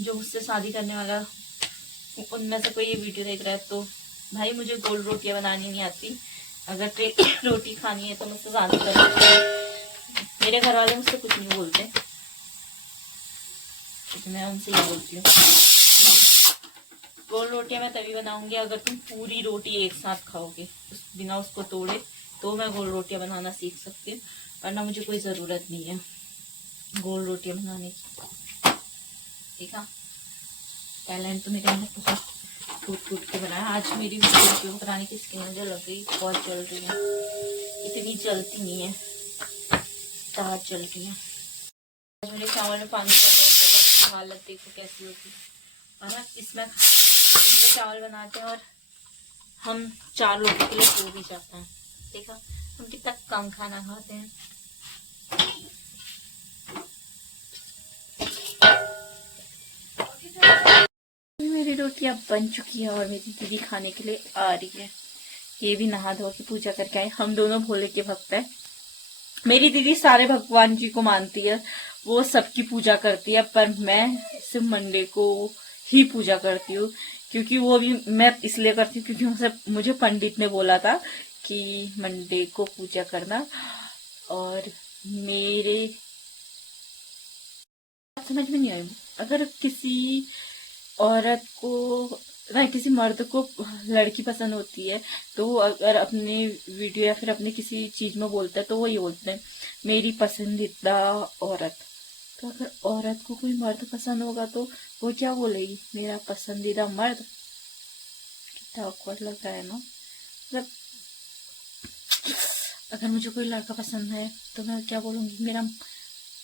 जो मुझसे शादी करने वाला उनमें से कोई ये वीडियो देख रहा है तो भाई मुझे गोल रोटियां बनानी नहीं आती। अगर रोटी खानी है तो मुझसे शादी करनी। मेरे घर वाले मुझसे कुछ नहीं बोलते, तो मैं उनसे ये बोलती हूँ गोल रोटियां मैं तभी बनाऊंगी अगर तुम पूरी रोटी एक साथ खाओगे, बिना उसको तोड़े, तो मैं गोल रोटियां बनाना सीख सकती हूँ, वरना मुझे कोई ज़रूरत नहीं है गोल रोटियां बनाने की। ठीक है, टैलेंट तो मेरे अंदर बहुत टूट टूट के बनाया। आज मेरी वीडियो बनाने की स्किन मुझे लग गई बहुत जल रही है, इतनी जलती नहीं है, तार जल रही है। आज मेरे चावल में पानी पड़ रहा है, हालत देखो कैसी होती है ना। इसमें चावल बनाते हैं और हम 4 लोगों के लिए हो भी जाता है। देखा हम कितना कम खाना खाते हैं। मेरी रोटी अब बन चुकी है और मेरी दीदी खाने के लिए आ रही है। ये भी नहा धो के पूजा करके आए। हम दोनों भोले के भक्त हैं। मेरी दीदी सारे भगवान जी को मानती है, वो सबकी पूजा करती है, पर मैं सिर्फ मंडे को ही पूजा करती हूँ। क्योंकि वो भी मैं इसलिए करती हूँ क्योंकि मुझे पंडित ने बोला था कि मंडे को पूजा करना। और मेरे समझ में नहीं आई, अगर किसी औरत को ना किसी मर्द को लड़की पसंद होती है तो वो अगर अपने वीडियो या फिर अपने किसी चीज में बोलता है तो वो ये बोलते हैं मेरी पसंदीदा औरत। तो अगर औरत को कोई मर्द पसंद होगा तो वो क्या बोलेगी, मेरा पसंदीदा मर्द। कितना awkward लग रहा है ना। मतलब अगर मुझे कोई लड़का पसंद है तो मैं क्या बोलूंगी, मेरा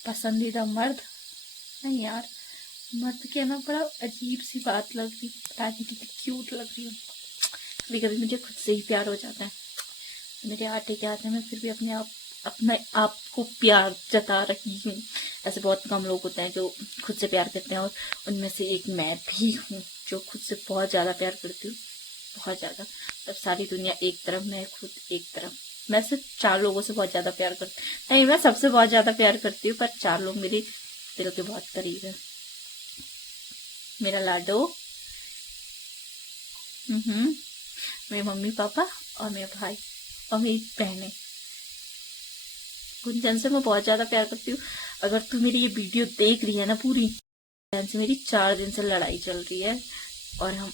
पसंदीदा मर्द। नहीं यार, मर्द के ना बड़ा अजीब सी बात लग रही, पता नहीं कितनी क्यूट लग रही हूँ। कभी कभी मुझे खुद से ही प्यार हो जाता है। मेरे आटे के हाथ में मैं फिर भी अपने आप को प्यार जता रही हूँ। ऐसे बहुत कम लोग होते हैं जो खुद से प्यार करते हैं और उनमें से एक मैं भी हूँ जो खुद से बहुत ज्यादा प्यार करती हूँ, बहुत ज्यादा। तब सारी दुनिया एक तरफ, मैं खुद एक तरफ। मैं सिर्फ 4 लोगों से बहुत ज्यादा प्यार करती हूँ। नहीं, मैं सबसे बहुत ज्यादा प्यार करती हूँ, पर 4 लोग मेरे दिल के बहुत करीब है। मेरा लाडो, मेरे मम्मी पापा और मेरे भाई और मेरी बहनें। गुंजन से मैं बहुत ज्यादा प्यार करती हूँ। अगर तू मेरी ये वीडियो देख रही है ना पूरी, गुंजन से मेरी 4 दिन से लड़ाई चल रही है और हम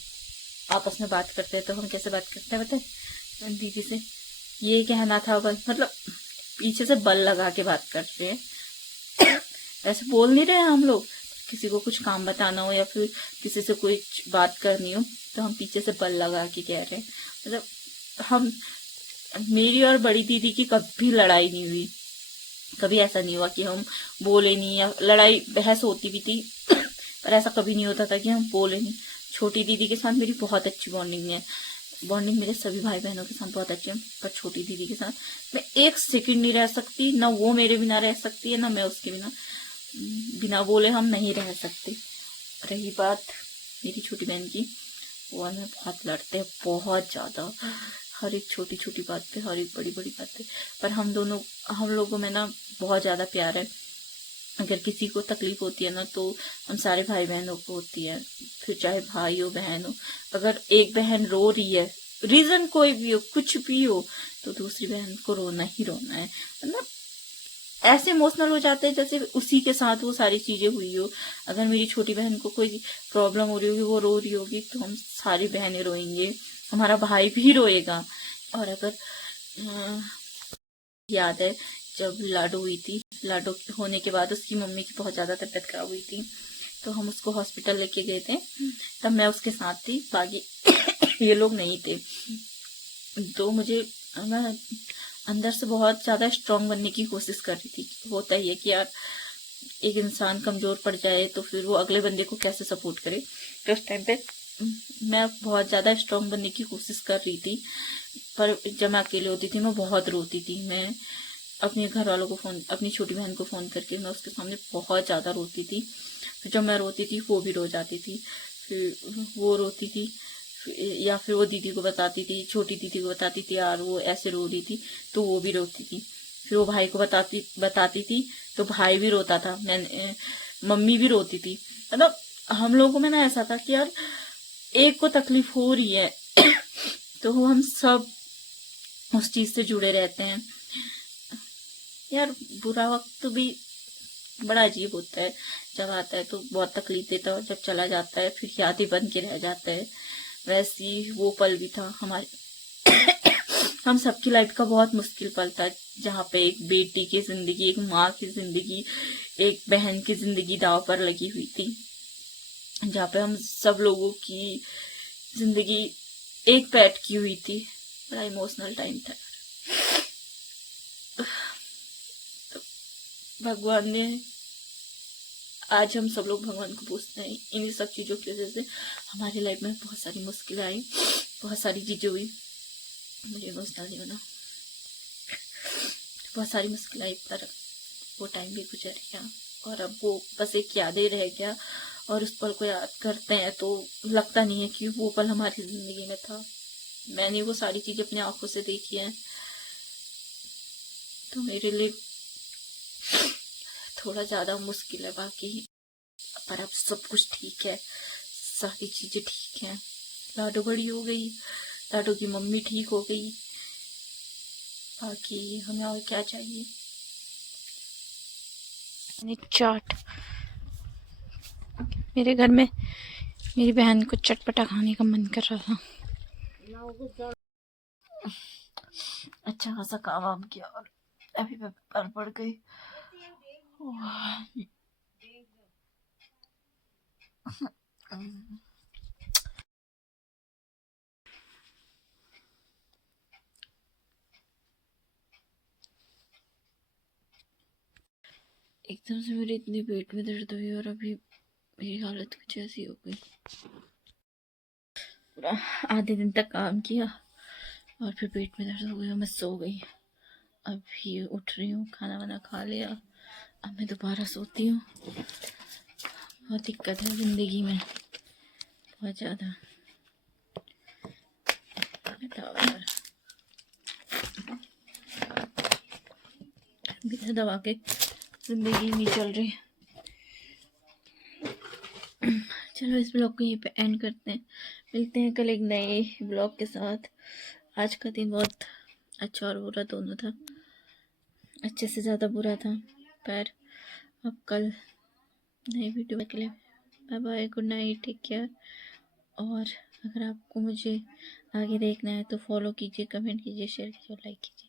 आपस में बात करते हैं। तो हम कैसे बात करते हैं बताए, दीदी से ये कहना था बस, मतलब पीछे से बल लगा के बात कर रहे हैं। ऐसे बोल नहीं रहे हैं हम लोग। किसी को कुछ काम बताना हो या फिर किसी से कोई बात करनी हो तो हम पीछे से बल लगा के कह रहे हैं। मतलब हम, मेरी और बड़ी दीदी की कभी लड़ाई नहीं हुई, कभी ऐसा नहीं हुआ कि हम बोले नहीं, या लड़ाई बहस होती भी थी पर ऐसा कभी नहीं होता था कि हम बोले नहीं। छोटी दीदी के साथ मेरी बहुत अच्छी बॉन्डिंग है। बॉन्डिंग मेरे सभी भाई बहनों के साथ बहुत अच्छी है, पर छोटी दीदी के साथ मैं एक सेकंड नहीं रह सकती। ना वो मेरे बिना रह सकती है, ना मैं उसके बिना। बिना बोले हम नहीं रह सकते। रही बात मेरी छोटी बहन की, वो हमें बहुत लड़ते हैं, बहुत ज्यादा, हर एक छोटी छोटी बात पे, हर एक बड़ी बड़ी बात पे। पर हम लोगों में ना बहुत ज्यादा प्यार है। अगर किसी को तकलीफ होती है ना तो हम सारे भाई बहनों को होती है, फिर चाहे भाई हो बहन हो। अगर एक बहन रो रही है, रीजन कोई भी हो, कुछ भी हो, तो दूसरी बहन को रोना ही रोना है। मतलब ऐसे इमोशनल हो जाते हैं जैसे उसी के साथ वो सारी चीजें हुई हो। अगर मेरी छोटी बहन को कोई प्रॉब्लम हो रही होगी, वो रो रही होगी, तो हम सारी बहनें रोएंगे, हमारा भाई भी रोएगा। और अगर याद है जब लाडो हुई थी, लाडो होने के बाद उसकी मम्मी की बहुत ज्यादा तबीयत खराब हुई थी, तो हम उसको हॉस्पिटल लेके गए थे। तब मैं उसके साथ थी, बाकी ये लोग नहीं थे। तो मुझे मैं अंदर से बहुत ज्यादा स्ट्रांग बनने की कोशिश कर रही थी। होता ही है कि यार एक इंसान कमजोर पड़ जाए तो फिर वो अगले बंदे को कैसे सपोर्ट करे। तो उस टाइम पे मैं बहुत ज्यादा स्ट्रांग बनने की कोशिश कर रही थी, पर जब मैं अकेले होती थी मैं बहुत रोती थी। मैं अपने घर वालों को फोन, अपनी छोटी बहन को फोन करके मैं उसके सामने बहुत ज्यादा रोती थी। फिर जब मैं रोती थी वो भी रो जाती थी, फिर वो रोती थी, या फिर वो दीदी को बताती थी, छोटी दीदी को बताती थी यार वो ऐसे रो रही थी, तो वो भी रोती थी। फिर वो भाई को बताती थी तो भाई भी रोता था। मैंने मम्मी भी रोती थी। मतलब हम लोगों में ना ऐसा था कि यार एक को तकलीफ हो रही है तो हम सब उस चीज से जुड़े रहते हैं। यार बुरा वक्त भी बड़ा अजीब होता है, जब आता है तो बहुत तकलीफ देता है और जब चला जाता है फिर याद ही बन के रह जाता है। वैसे ही वो पल भी था हमारे हम सबकी लाइफ का बहुत मुश्किल पल था, जहाँ पे एक बेटी की जिंदगी, एक माँ की जिंदगी, एक बहन की जिंदगी दांव पर लगी हुई थी, जहाँ पे हम सब लोगों की जिंदगी एक पे अटकी हुई थी। बड़ा इमोशनल टाइम था। तो भगवान ने, आज हम सब लोग भगवान को पूछते हैं, इन्हीं सब चीज़ों की वजह से हमारी लाइफ में बहुत सारी मुश्किलें आई, बहुत सारी चीज़ें हुई। मुझे इमोशनल नहीं होना, बहुत सारी मुश्किलें आई, पर वो टाइम भी गुजर गया और अब वो बस एक यादें रह गया। और उस पल को याद करते हैं तो लगता नहीं है कि वो पल हमारी जिंदगी में था। मैंने वो सारी चीजें अपनी आंखों से देखी हैं, तो मेरे लिए थोड़ा ज्यादा मुश्किल है। बाकी पर अब सब कुछ ठीक है, सारी चीजें ठीक हैं। लाडो बड़ी हो गई, लाडो की मम्मी ठीक हो गई, बाकी हमें और क्या चाहिए। चाट, मेरे घर में मेरी बहन को चटपटा खाने का मन कर रहा था। अच्छा खासा काम वाम किया और अभी मैं बीमार पड़ गई। एकदम से मेरे इतनी पेट में दर्द हुई और अभी मेरी हालत कुछ ऐसी हो गई। पूरा आधे दिन तक काम किया और फिर पेट में दर्द हो गया, मैं सो गई। अभी उठ रही हूँ, खाना वाना खा लिया, अब मैं दोबारा सोती हूँ। बहुत दिक्कत है जिंदगी में, बहुत ज़्यादा। बिना दवा के जिंदगी नहीं चल रही। चलो इस ब्लॉग को यहीं पे एंड करते हैं, मिलते हैं कल एक नए ब्लॉग के साथ। आज का दिन बहुत अच्छा और बुरा दोनों था, अच्छे से ज़्यादा बुरा था, पर अब कल नई वीडियो के लिए bye bye, good night, take care. और अगर आपको मुझे आगे देखना है तो फॉलो कीजिए, कमेंट कीजिए, शेयर कीजिए, लाइक कीजिए।